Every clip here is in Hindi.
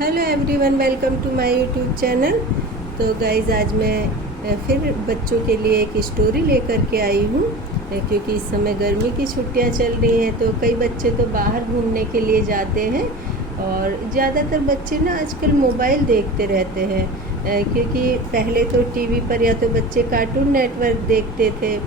Hello everyone, welcome to my YouTube channel. तो गाइज़, आज मैं फिर बच्चों के लिए एक स्टोरी लेकर के आई हूँ, क्योंकि इस समय गर्मी की छुट्टियाँ चल रही हैं। तो कई बच्चे तो बाहर घूमने के लिए जाते हैं और ज़्यादातर बच्चे ना आजकल मोबाइल देखते रहते हैं, क्योंकि पहले तो टीवी पर या तो बच्चे कार्टून नेटवर्क देखते थे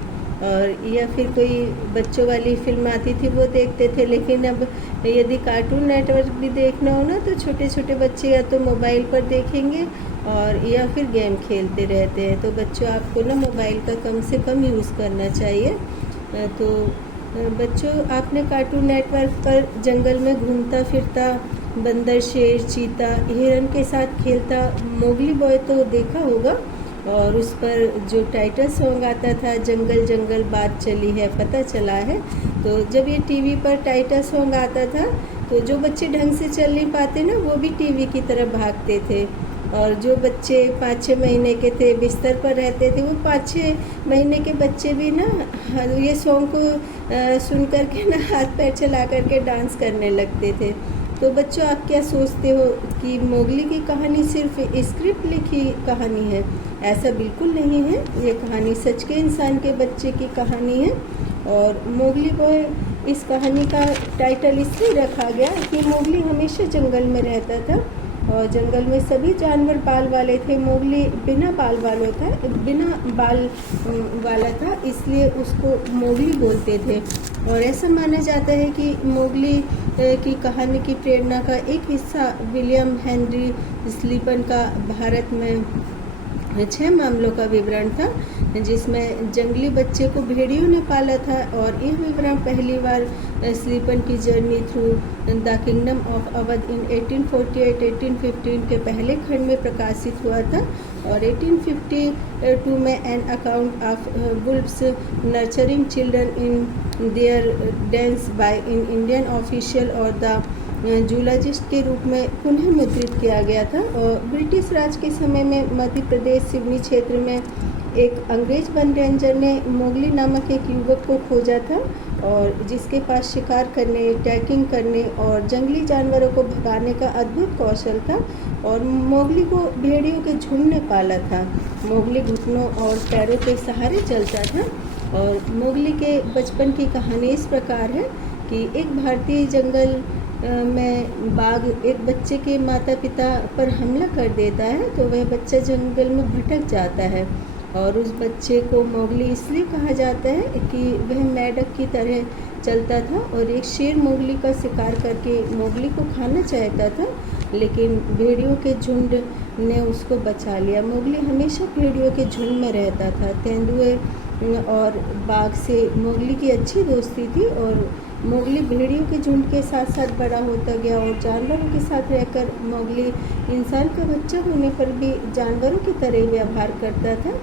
और या फिर कोई बच्चों वाली फिल्म आती थी वो देखते थे। लेकिन अब यदि कार्टून नेटवर्क भी देखना हो ना, तो छोटे छोटे बच्चे या तो मोबाइल पर देखेंगे और या फिर गेम खेलते रहते हैं। तो बच्चों, आपको ना मोबाइल का कम से कम यूज़ करना चाहिए। तो बच्चों, आपने कार्टून नेटवर्क पर जंगल में घूमता फिरता बंदर, शेर, चीता, हिरन के साथ खेलता मोगली बॉय तो देखा होगा। और उस पर जो टाइटल सॉन्ग आता था, जंगल जंगल बात चली है पता चला है। तो जब ये टीवी पर टाइटल सॉन्ग आता था तो जो बच्चे ढंग से चल नहीं पाते ना, वो भी टीवी की तरफ भागते थे। और जो बच्चे 5-6 महीने के थे, बिस्तर पर रहते थे, वो 5-6 महीने के बच्चे भी ना ये सॉन्ग को सुन करके ना हाथ पैर चला करके डांस करने लगते थे। तो बच्चों, आप क्या सोचते हो कि मोगली की कहानी सिर्फ स्क्रिप्ट लिखी कहानी है? ऐसा बिल्कुल नहीं है। ये कहानी सच के इंसान के बच्चे की कहानी है। और मोगली बॉय, इस कहानी का टाइटल इसलिए रखा गया कि मोगली हमेशा जंगल में रहता था और जंगल में सभी जानवर बाल वाले थे। मोगली बिना बाल वाला था, इसलिए उसको मोगली बोलते थे। और ऐसा माना जाता है कि मोगली की कहानी की प्रेरणा का एक हिस्सा विलियम हेनरी स्लीपन का भारत में 6 मामलों का विवरण था, जिसमें जंगली बच्चे को भेड़ियों ने पाला था। और यह विवरण पहली बार स्लीपन की journey through the kingdom of Awadh in 1848-1815 के पहले खंड में प्रकाशित हुआ था। और 1852 में an account of wolves nurturing children in their dens by an Indian official और द जूलॉजिस्ट के रूप में पुनः मुद्रित किया गया था। और ब्रिटिश राज के समय में मध्य प्रदेश सिवनी क्षेत्र में एक अंग्रेज वन रेंजर ने मोगली नामक एक युवक को खोजा था, और जिसके पास शिकार करने, ट्रैकिंग करने और जंगली जानवरों को भगाने का अद्भुत कौशल था। और मोगली को भेड़ियों के झुंड ने पाला था। मोगली घुटनों और पैरों के सहारे चलता था। और मोगली के बचपन की कहानी इस प्रकार है कि एक भारतीय जंगल में बाघ एक बच्चे के माता पिता पर हमला कर देता है। तो वह बच्चा जंगल में भटक जाता है और उस बच्चे को मोगली इसलिए कहा जाता है कि वह मेंढक की तरह चलता था। और एक शेर मोगली का शिकार करके मोगली को खाना चाहता था, लेकिन भेड़ियों के झुंड ने उसको बचा लिया। मोगली हमेशा भेड़ियों के झुंड में रहता था। तेंदुए और बाघ से मोगली की अच्छी दोस्ती थी और मोगली भेड़ियों के झुंड के साथ साथ बड़ा होता गया। और जानवरों के साथ रहकर मोगली इंसान का बच्चा होने पर भी जानवरों की तरह व्यवहार करता था।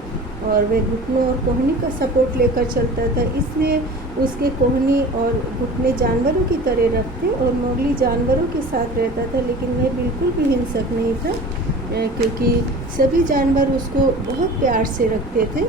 और वह घुटनों और कोहनी का सपोर्ट लेकर चलता था, इसलिए उसके कोहनी और घुटने जानवरों की तरह रखते। और मोगली जानवरों के साथ रहता था, लेकिन वह बिल्कुल भी हिंसक नहीं था, क्योंकि सभी जानवर उसको बहुत प्यार से रखते थे।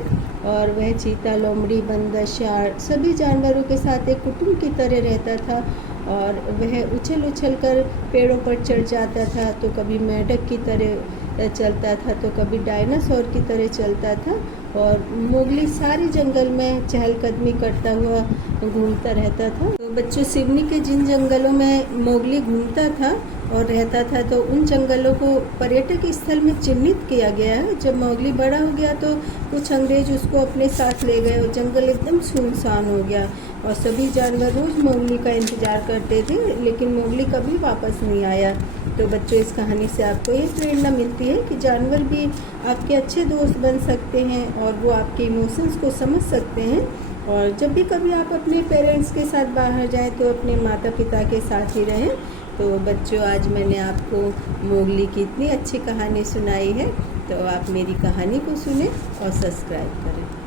और वह चीता, लोमड़ी, बंदर, सियार सभी जानवरों के साथ एक कुटुंब की तरह रहता था। और वह उछल उछल कर पेड़ों पर चढ़ जाता था, तो कभी मेंढक की तरह चलता था, तो कभी डायनासोर की तरह चलता था। और मोगली सारे जंगल में चहलकदमी करता हुआ घूमता रहता था। तो बच्चों, सिवनी के जिन जंगलों में मोगली घूमता था और रहता था, तो उन जंगलों को पर्यटक स्थल में चिन्हित किया गया है। जब मोगली बड़ा हो गया तो कुछ अंग्रेज उसको अपने साथ ले गए और जंगल एकदम सुनसान हो गया। और सभी जानवर रोज मोगली का इंतजार करते थे, लेकिन मोगली कभी वापस नहीं आया। तो बच्चों, इस कहानी से आपको ये प्रेरणा मिलती है कि जानवर भी आपके अच्छे दोस्त बन सकते हैं और वो आपके इमोशंस को समझ सकते हैं। और जब भी कभी आप अपने पेरेंट्स के साथ बाहर जाएं तो अपने माता पिता के साथ ही रहें। तो बच्चों, आज मैंने आपको मोगली की इतनी अच्छी कहानी सुनाई है, तो आप मेरी कहानी को सुने और सब्सक्राइब करें।